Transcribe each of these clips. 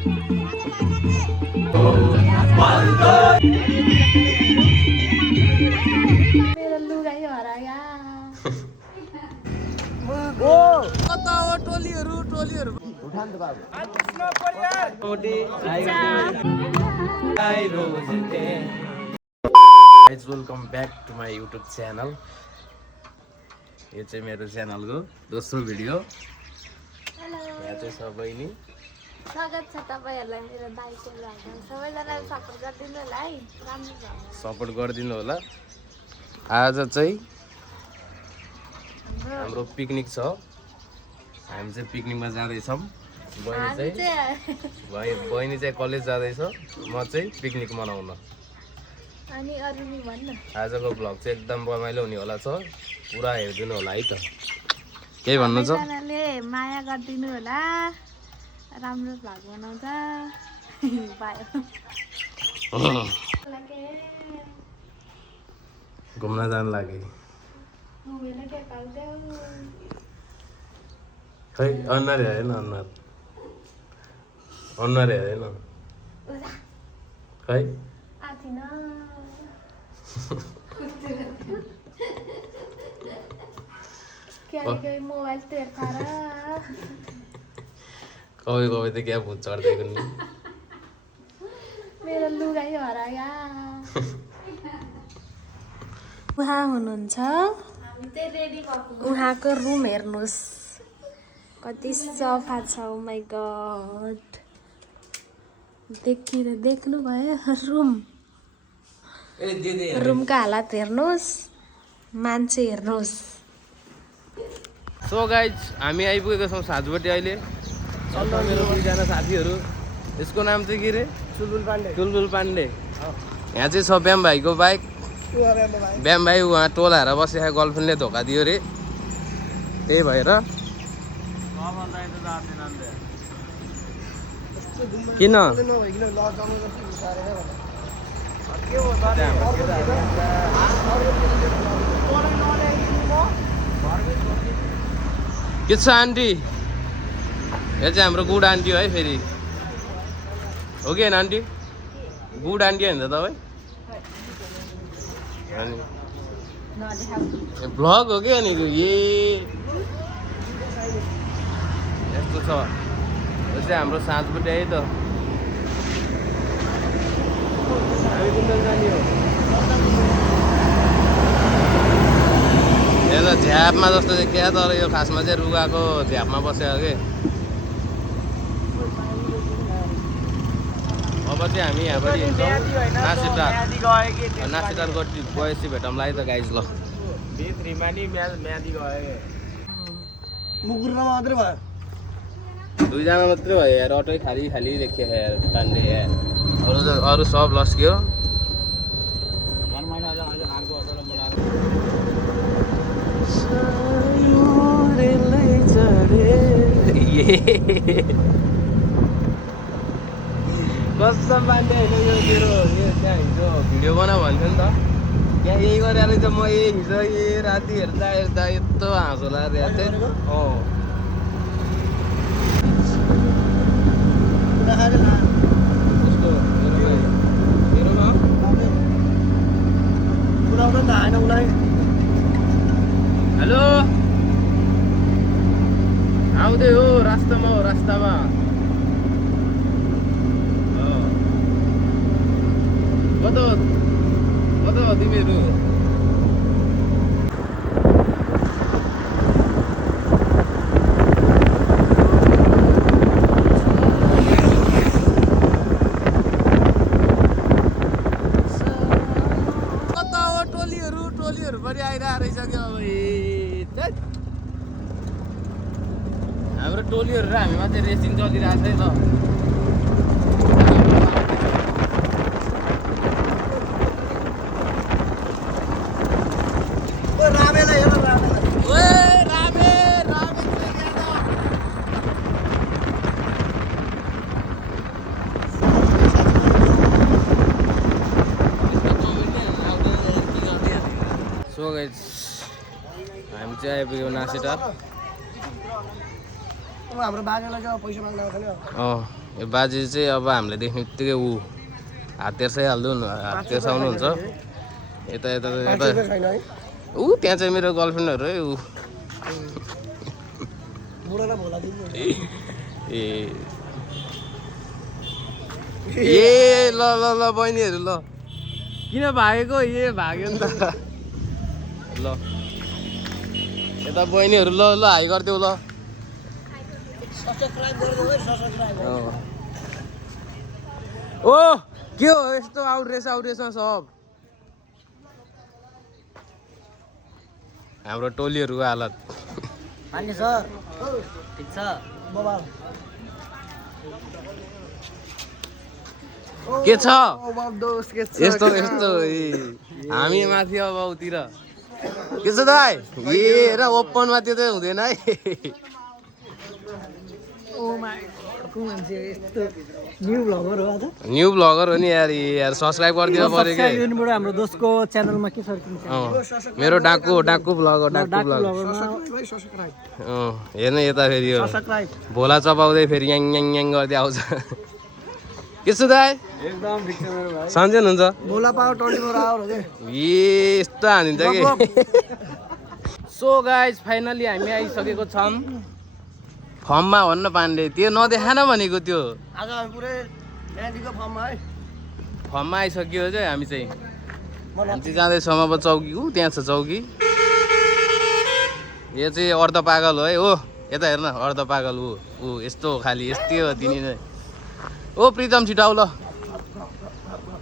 मेरो लुगाई हराया टोलीहरु उठान त बाबु guys welcome back to my YouTube channel. यो चाहिँ मेरो च्यानलको दोस्रो भिडियो। यहाँ चाहिँ सबैले स्वागत छ तपाईहरुलाई मेरो दाइको भ्लगमा। सबैजनाले सपोर्ट गरिदिनु होला है, राम्रो छ। सपोर्ट गरिदिनु होला। आज चाहिँ हाम्रो पिकनिक छ। हामी चाहिँ पिकनिकमा जाँदैछौँ। बहिनी चाहिँ कलेज जाँदैछ, म चाहिँ पिकनिक मनाउन। अनि अरु नि भन्न। आजको भ्लग चाहिँ एकदम रमाइलो हुने होला छ, पुरा हेरिदिनु होला है त। केही भन्नु छ? सबैजनाले माया गरिदिनु होला, राम्रो भ्लग बनाउँछ। बायो घुम्न जान लागि खै अनुहार हेरेन, अनुहार हेरेन खै। मोबाइल कभी कभी त क्या भूत चढ्दैको नि। मेरो लुगाई हराया। उहाँ हुनुहुन्छ, उहाँको रुम हेर्नुहोस् कति सफा छ। ओ माई गॉड, देख्नु भयो रुमको हालत हेर्नुहोस्, मान्छे हेर्नुहोस्। सो गाइज हामी आइपुगेको छौँ साँझबटी अहिले। मेरो दुईजना साथीहरू, यसको नाम चाहिँ के रे? चुलबुल पाण्डे। यहाँ चाहिँ छ ब्याम भाइको बाइक। ब्याम भाइ उहाँ टोलाएर बसेको गर्लफ्रेन्डले धोका दियो रे, त्यही भएर। किन के छ आन्टी? यो चाहिँ हाम्रो गुड आन्टी हो है। फेरि हो कि होइन आन्टी? गुड आन्टी होइन त तपाईँ? भ्लग हो कि अनि यस्तो छ। यो चाहिँ हाम्रो साँझबटी है त। हामी कुन जाने हो? यो त झ्यापमा जस्तो चाहिँ क्या, तर यो खासमा चाहिँ रुगाको झ्यापमा बसेको कि। अब चाहिँ हामी यहाँबाट हिँड्छौँ नासिटार गएपछि भेटौँला है त गाइज। ल दुईजना मात्रै भयो यार, अटै खाली खाली देखियो यार पाण्डे यार। अरू सब लस्क्यो। कसम पाण्डे होइन यो मेरो त्यहाँ हिजो भिडियो बनाऊ भन्थ्यो नि त, त्यहाँ यही गरेर चाहिँ म हिजो राति हेर्दा यस्तो हाँसो लाग्यो चाहिँ। हेलो आउँदै हो, रास्तामा कता हो तिमीहरू? कता हो? टोलीहरू पनि आइरहेको रहेछ क्या। अब हाम्रो टोलीहरू र हामी मात्रै रेसिङ चलिरहेको छ है त। सो गाइस हामी चाहिँ आइपुग्यो नासिटार। हाम्रो बाजेलाई चाहिँ पैसा माग्न आउँछ नि। यो बाजे चाहिँ अब हामीले देख्ने बित्तिकै ऊ हात तेर्साइहाल्नु हात तेर्साउनुहुन्छ यता यता यता ऊ त्यहाँ चाहिँ मेरो गर्लफ्रेन्डहरू है ऊ ए ल ल ल बहिनीहरू ल किन भागेको भाग्यो नि त ल यता बहिनीहरू ल ल हाई गरिदेऊ ल ओ के हो यस्तो आउट रहेछ सब हाम्रो टोलीहरूको हालत के छ यस्तो यस्तो हामी माथि अब उतिर के छ दाइ ए र ओपनमा त्यो चाहिँ हुँदैन है न्यू ब्लगर हो नि यार सब्सक्राइब गरिदिनु पर्यो कि हाम्रो दोस्तको च्यानलमा के छ मेरो डाकु ब्लगर हेर्न यता फेरि यो भोला चपाउँदै फेरि याङ याङ याङ गर्दै आउँछ के छ दाइ एकदम सन्चै हुनुहुन्छ भोला पावर 24 आवर यस्तो हानिन्छ कि सो गाइज फाइनली हामी आइसकेको छौँ फर्ममा भन्न पाण्डे त्यो नदेखान भनेको त्यो आज हामी पुरै ल्यान्डीको फर्ममा है फर्ममा आइसक्यो चाहिँ हामी चाहिँ जाँदैछौँ अब चौकी ऊ त्यहाँ छ चौकी यो चाहिँ अर्ध पागल हो है ओ यता हेर्न अर्ध पागल ऊ यस्तो खालि यस्तै हो तिनी नै ओ प्रितम छिटाउ ल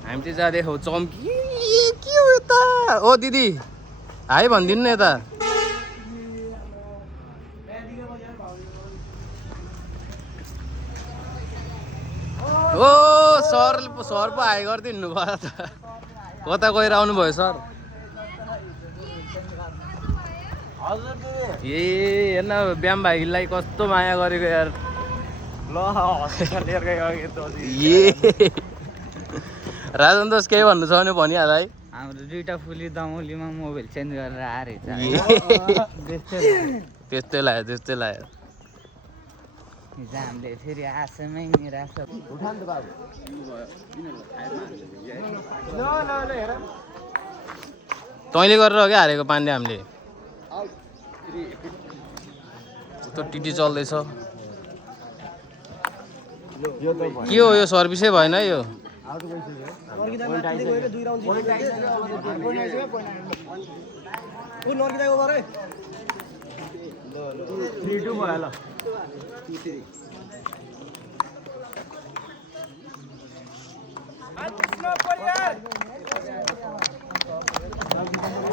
हामी चाहिँ जाँदैछौँ चौकी के हो यता ओ दिदी हाई भनिदिनु न यता ओ सर पो हाई गरिदिनु भयो त कता गएर आउनुभयो सर ए हेर्न ब्याम भाइलाई कस्तो माया गरेको यार ए राजन दोष केही भन्नु छ भने भनिहाल है हाम्रो दुईटा फुली दमौलीमा मोबाइल चेन्ज गरेर आएर त्यस्तै लाग्यो हामीले फेरि आशामै निराश तैँले गरेर क्या हारेको पाण्डे हामीले त्यो टिटी चल्दैछ के हो यो सर्भिसै भएन है यो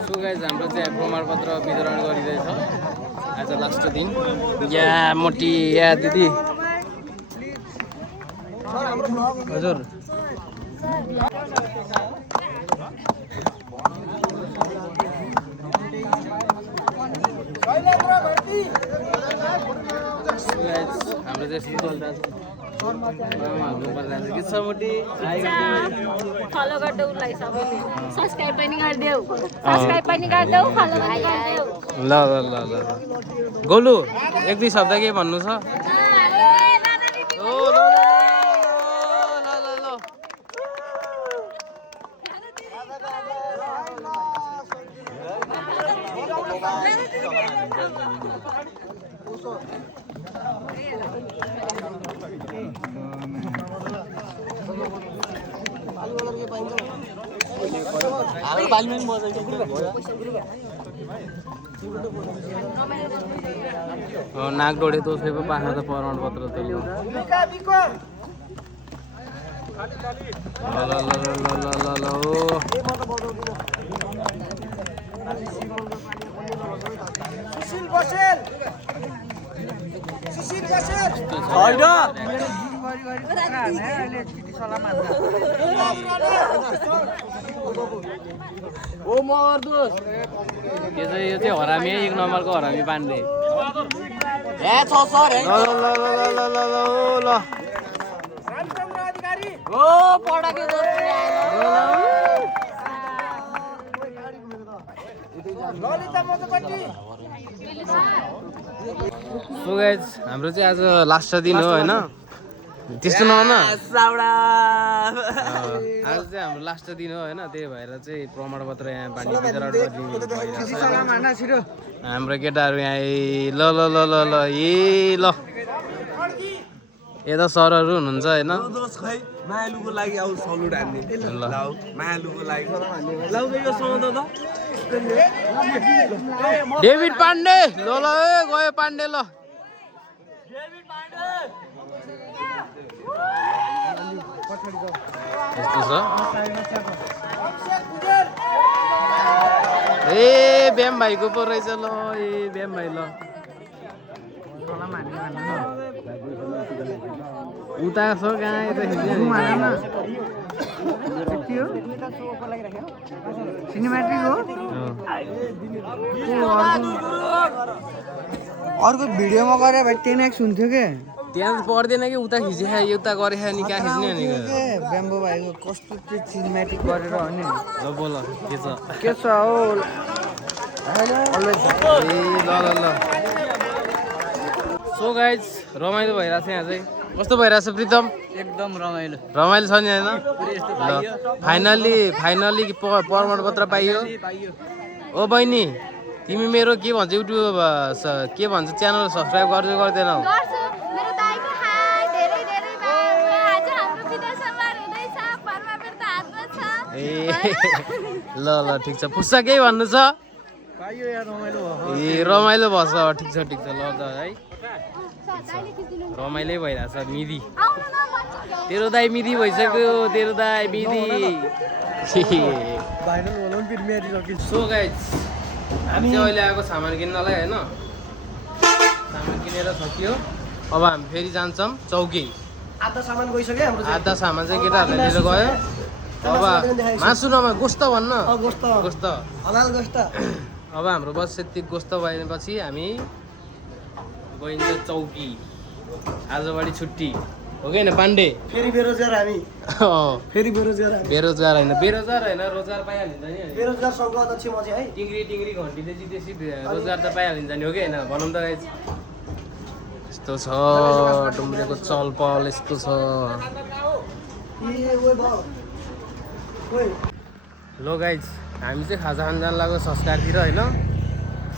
सो गाइज हाम्रो चाहिँ प्रमाणपत्र वितरण गरिँदैछ आज लास्ट दिन या मोटी या दिदी हजुर हाम्रो चाहिँ के छ मोटी फलो गरिदेऊ उसलाई सबैले सब्सक्राइब पनि गरिदेऊ फलो पनि गरिदेऊ ल गोलु एक दुई शब्द के भन्नु छ नाक डोडे तो उसके पास था प्रमाण पत्र तो ओ मर दोस्त यो चाहिँ हरामी एक नम्बरको हरामी पाण्डे ए छ सर ल ओ पडाके दोस्त सो गाइज हाम्रो चाहिँ आज लास्ट दिन हो हैन त्यस्तो नभन आज चाहिँ हाम्रो लास्ट दिन हो होइन त्यही भएर चाहिँ प्रमाणपत्र यहाँ बाँडी वितरण गर्ने हाम्रो केटाहरू यहाँ ल ल ल ल ल ए ल यता सरहरू हुनुहुन्छ होइन मायालुको लागि आउ सलुट हान्ने ल मायालुको लागि डेभिड पाण्डे ल ल ए गयो पाण्डे ल यस्तो छ ए ब्याम भाइको पो रहेछ ल ए ब्याम भाइ ल उता छ कहाँ यता अर्को भिडियोमा गरे भाइ 10x हुन्थ्यो के त्यहाँ पर्दैन कि उता खिचिखा उता गरे नि कहाँ खिच्ने नि ब्याम्बो भाइको कस्तो त्यो सिनेमेटिक गरेर अनि ल बोल के छ हो ए ल ल ल सो गाइज रमाइलो भइरहेको छ यहाँ चाहिँ कस्तो भइरहेको छ प्रितम एकदम रमाइलो रमाइलो छ नि होइन ल फाइनल्ली प्रमाणपत्र पाइयो ओ बहिनी तिमी मेरो के भन्छ युट्युब के भन्छ च्यानल सब्सक्राइब गर्दै गर्दैनौ गर्छु मेरो दाइको हाई धेरै धेरै भयो आज हाम्रो विदेश संवाद हुँदैछ परमापीर त हातमा छ ए ल ल ठिक छ फुस्सा केही भन्नु छ पाइयो यार रमाइलो ए रमाइलो भएछ ठिक छ ल त है रमाइलै भइरहेछ मिदी आउनु न मच्चिस तेरो दाइ मिदी भइसक्यो तेरो दाइ मिदी भाइरल होला नि फेरि मेरी लगी सो गाइज हामी चाहिँ अहिले आएको सामान किन्नलाई होइन सामान किनेर सकियो अब हामी फेरि जान्छौँ चौकी आधा सामान गइसक्यो हाम्रो आधा सामान चाहिँ केटाहरूले लिएर गयो अब मासु नमा गोस्त भन्न गोस्त गोस्त हलाल गोस्त अब हाम्रो बस यति गोस्त भएपछि हामी गइन्छ चौकी आजभोलि छुट्टी हो कि होइन पाण्डे फेरि बेरोजगार हामी फेरि बेरोजगार हामी बेरोजगार होइन रोजगार पाइहालिन्छ नि बेरोजगार सङ्घको अध्यक्ष म चाहिँ है टिङ्ग्री घन्टीले जितेपछि रोजगार त पाइहालिन्छ नि हो कि होइन भनौँ त गाइज यस्तो छ डुम्रेको चहल पहल यस्तो छ लो गाइज हामी चाहिँ खाजा खान जान लाग्यो संस्कारतिर होइन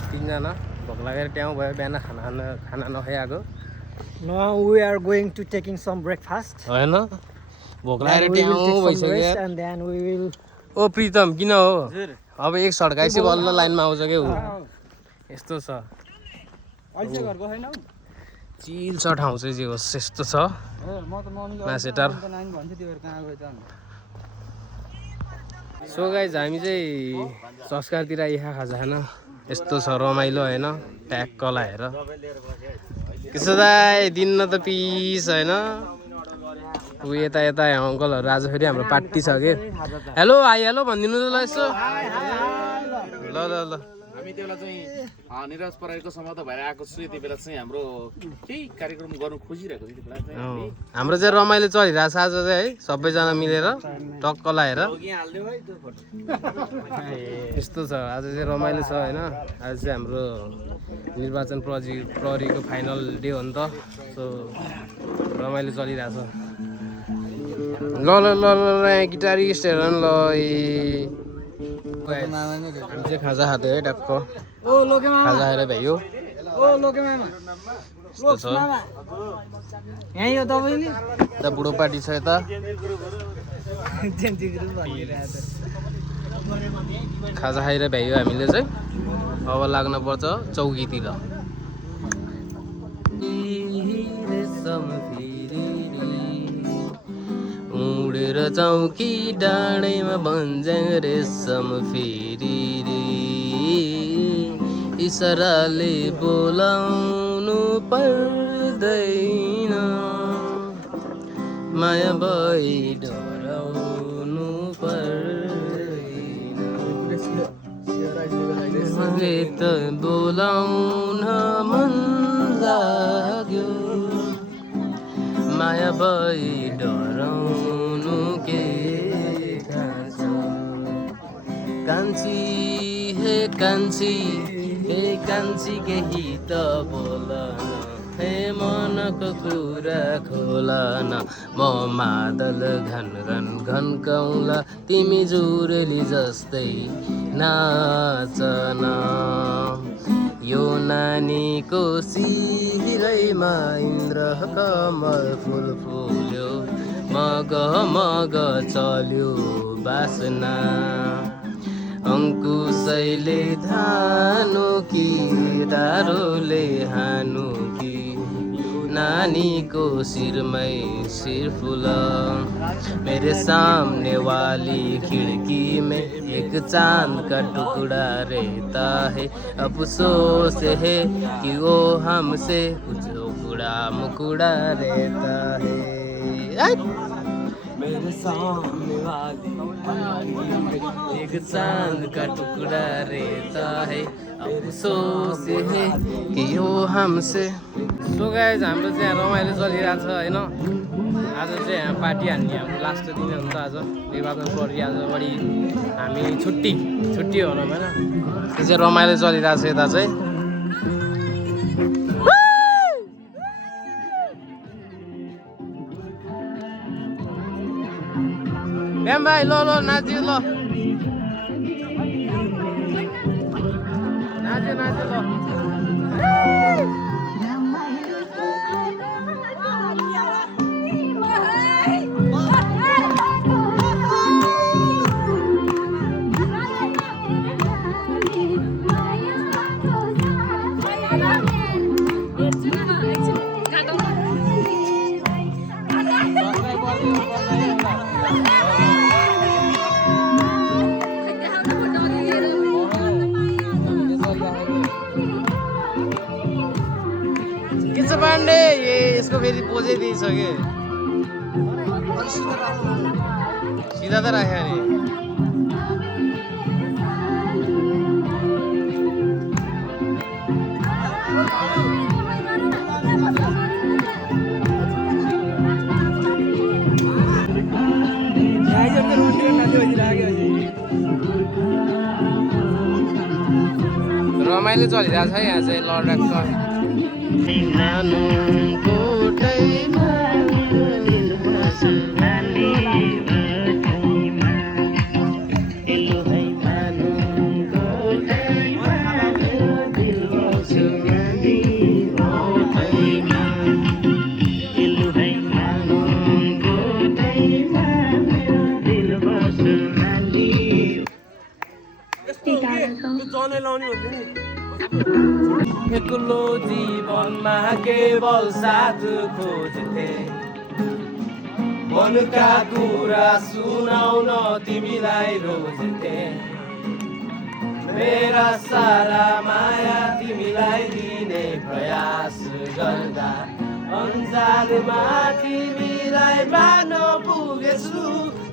3जना भोक लागेर ट्याउ भयो बिहान खाना नखाइआएको Now we are going to taking some breakfast. होइन भोक लागेर ट्याउ भइसक्यो And then we will. ओ प्रितम किन हो अब एक सड्काएपछि बल्ल लाइनमा आउँछ क्या ऊ यस्तो छ चिल छ ठाउँ चाहिँ जे होस् यस्तो छ मासेटार सो गाइज हामी चाहिँ संस्कारतिर आइखा खाजा खान यस्तो छ रमाइलो होइन ट्याक्क लाएर त्यसो दाइ दिन्न त पिस होइन ऊ यता अङ्कलहरू आज फेरि हाम्रो पार्टी छ कि हेलो हाई हेलो भनिदिनु त ल यसो ल ल ल हामी त्यो बेला चाहिँ निराज पराइको समाप्त भएर आएको छु यति बेला चाहिँ हाम्रो केही कार्यक्रम गर्नु खोजिरहेको छु त्यति बेला चाहिँ हाम्रो चाहिँ रमाइलो चलिरहेको छ आज चाहिँ है सबैजना मिलेर टक्क लाएर यस्तो छ आज चाहिँ रमाइलो छ होइन आज चाहिँ हाम्रो निर्वाचन प्रहरीको फाइनल डे हो नि त सो रमाइलो चलिरहेछ ल ल ल ल यहाँ गिटारिस्टहरू ल हामी चाहिँ खाजा खाँदै है टक्क खाजा खाएर भ्यायो यस्तो छ यहीँ हो तपाईँले यता बुढो पार्टी छ यता खाजा खाएर भ्यायो हामीले चाहिँ अब लाग्न पर्छ चौकीतिर उडेर चौकी डाँडैमा भन्छ रेशम फेरि रे इसाराले बोलाउनु पर्दैन माया भई डराउनु पर्दैन मैले त बोलाउन मन लाग्यो माया भई डराउनु के खान्छ कान्छी हे कान्छी केही त बोल हे मनको कुरा खोल न म मादल घन घन घन्काउला तिमी जुरेली जस्तै नाचन यो नानीको शिरैमा इन्द्र कमल फुल फुल्यो मग मग चल्यो बासना अंकुशैले धानु कि दारोले हानु कि नानीको सिरमै सिर फूल मेरे सामने वाली खिड़की में एक चांद का टुकड़ा रहता है अफसोस है कि वो हमसे कुछ उकड़ा मुकड़ा रहता है मेरे सामने वाली एक चांद का टुकड़ा रहता है अफसोस है कि वो हमसे सो गाइज हाम्रो चाहिँ रमाइलो चलिरहेको छ होइन आज चाहिँ यहाँ पार्टी हान्ने हाम्रो लास्ट दिन हुन्छ आज निर्वाचन प्रक्रिया आज बढी हामी छुट्टी भनौँ होइन त्यो चाहिँ रमाइलो चलिरहेको छ यता चाहिँ म्याम भाइ ल नाच्यो ल नाच्यो ल पाण्डे ये इसको फेरि पोजै दिइसक्यो सिधा त राख्यो नि रमाइलो चलिरहेको छ यहाँ चाहिँ लडाक एक्लो जीवनमा केवल साथ खोज्थे मनका कुरा सुनाउन तिमीलाई रोज्थे मेरा सारा माया तिमीलाई दिने प्रयास गर्दा अन्जानमा तिमीलाई मान पुगेछु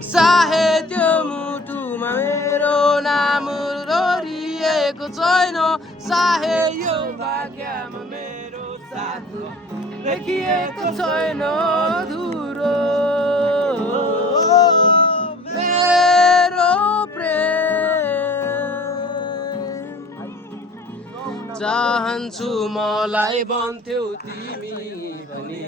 साहे त्यो मुटुमा मेरो नाम रोरिएको छैन साहे यो भाग्यमा मेरो साथ लेखिएको छैन धुरो मेरो प्रेम चाहन्छु मलाई भन्थ्यौ तिमी पनि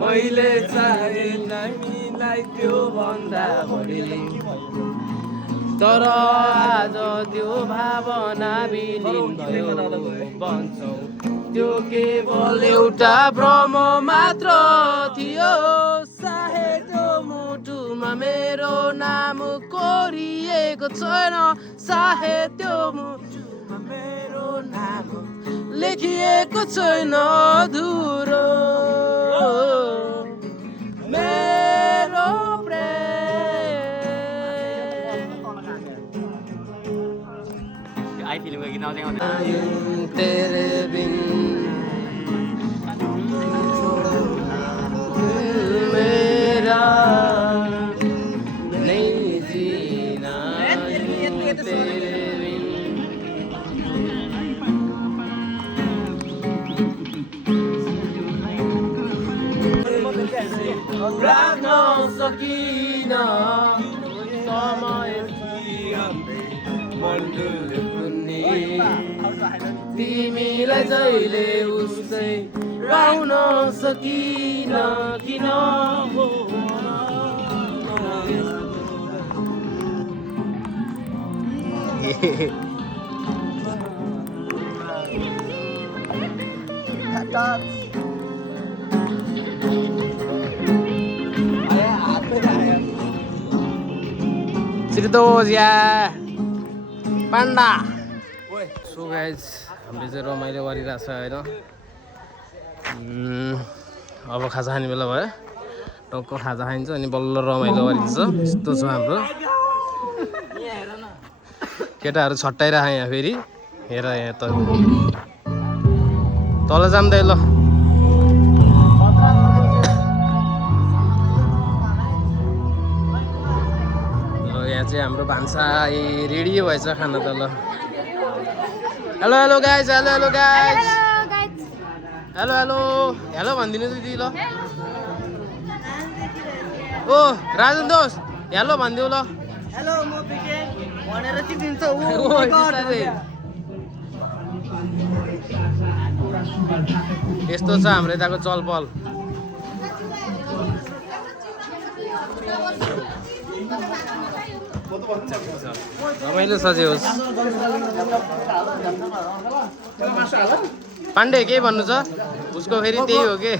मैले चाहे तिमीलाई त्यो भन्दा बढी तर आज त्यो भावना विलीन भयो भन्छौ त्यो केवल एउटा भ्रम मात्र थियो साहे त्यो मुटुमा मेरो नाम कोरिएको छैन साहे त्यो मुटुमा मेरो नाम लेखिएको छैन धुरो मेरो आई फिल्म का गीत आउँदै तेरे बिन मेरा नहीं जीना तेरे बिन राख्न सकिन समय मनले तिमीलाई जहिले उस्तै पाउन सकिन किन हो Sirdosia Panda. So guys, हामीले चाहिँ रमाइलो गरिरहेको छ होइन अब खाजा खाने बेला भयो टक्क खाजा खाइन्छ अनि बल्ल रमाइलो गरिन्छ यस्तो छ हाम्रो केटाहरू छट्टाइराख यहाँ फेरि हेर यहाँ त तल जान्दै ल यहाँ चाहिँ हाम्रो भान्सा रेडी भएछ खाना त ल hello hello guys hello hello guys hello hello hello भनिदिनु दिदी ल ओ राजन दोष हेलो भनिदेऊ ल हेलो म बिके भनेर चिनिन्छ यस्तो छ हाम्रो यताको चलपल रमाइलो सजियोस् पाण्डे के भन्नु छ उसको फेरि त्यही हो के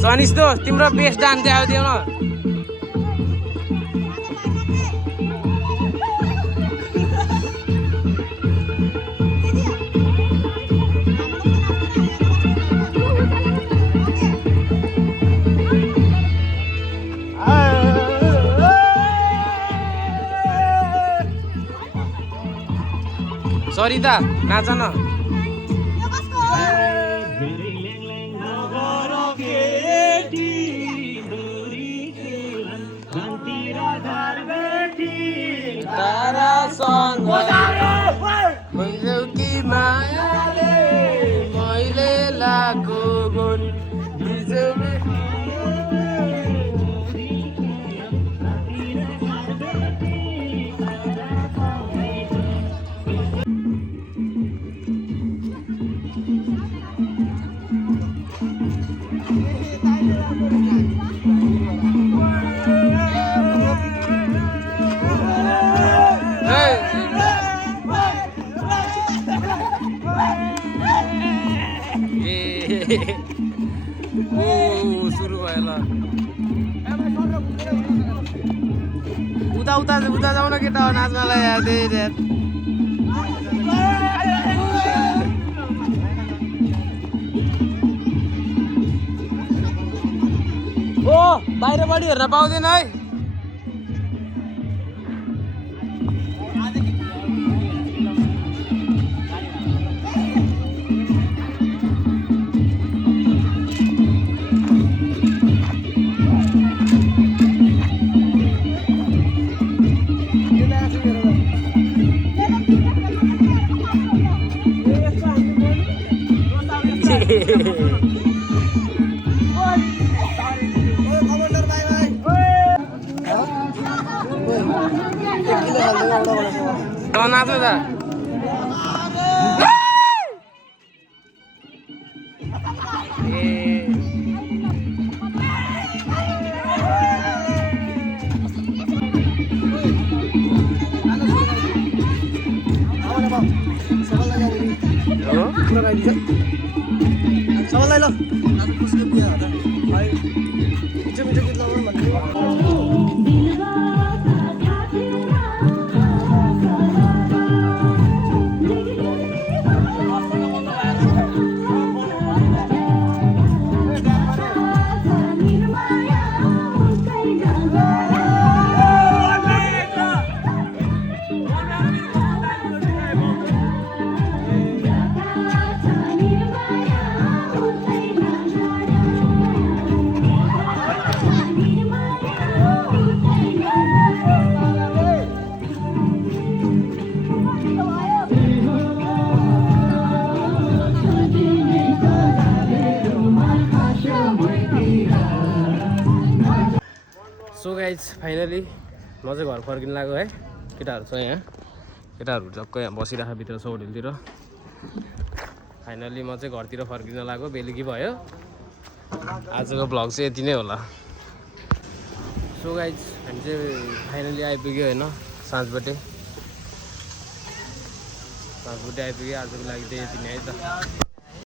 सनिस दोस्त तिम्रो बेस्ट डान्स देखाइदेऊ न सरिता नाच न कि मायाले मैले लाको गुण सुरु भयो ल उता उता उता जाऊ न केटा नाच्नलाई यार ओ बाहिर बढी हेर्न पाउँदैन है नाच्नु त सबैलाई ल आज कसको बिहा होला भाइ मिठो मिठो गीत लगाउनु भन्नु सो गाइज फाइनली म चाहिँ घर फर्किनु लाग्यो है केटाहरू छ यहाँ केटाहरू टक्क यहाँ बसिरहेको भित्र छ होटेलतिर फाइनली म चाहिँ घरतिर फर्किन लाग्यो बेलुकी भयो आजको भ्लग चाहिँ यति नै होला सो गाइज हामी चाहिँ फाइनली आइपुग्यो होइन साँझबटे आइपुग्यो आजको लागि चाहिँ यति नै है त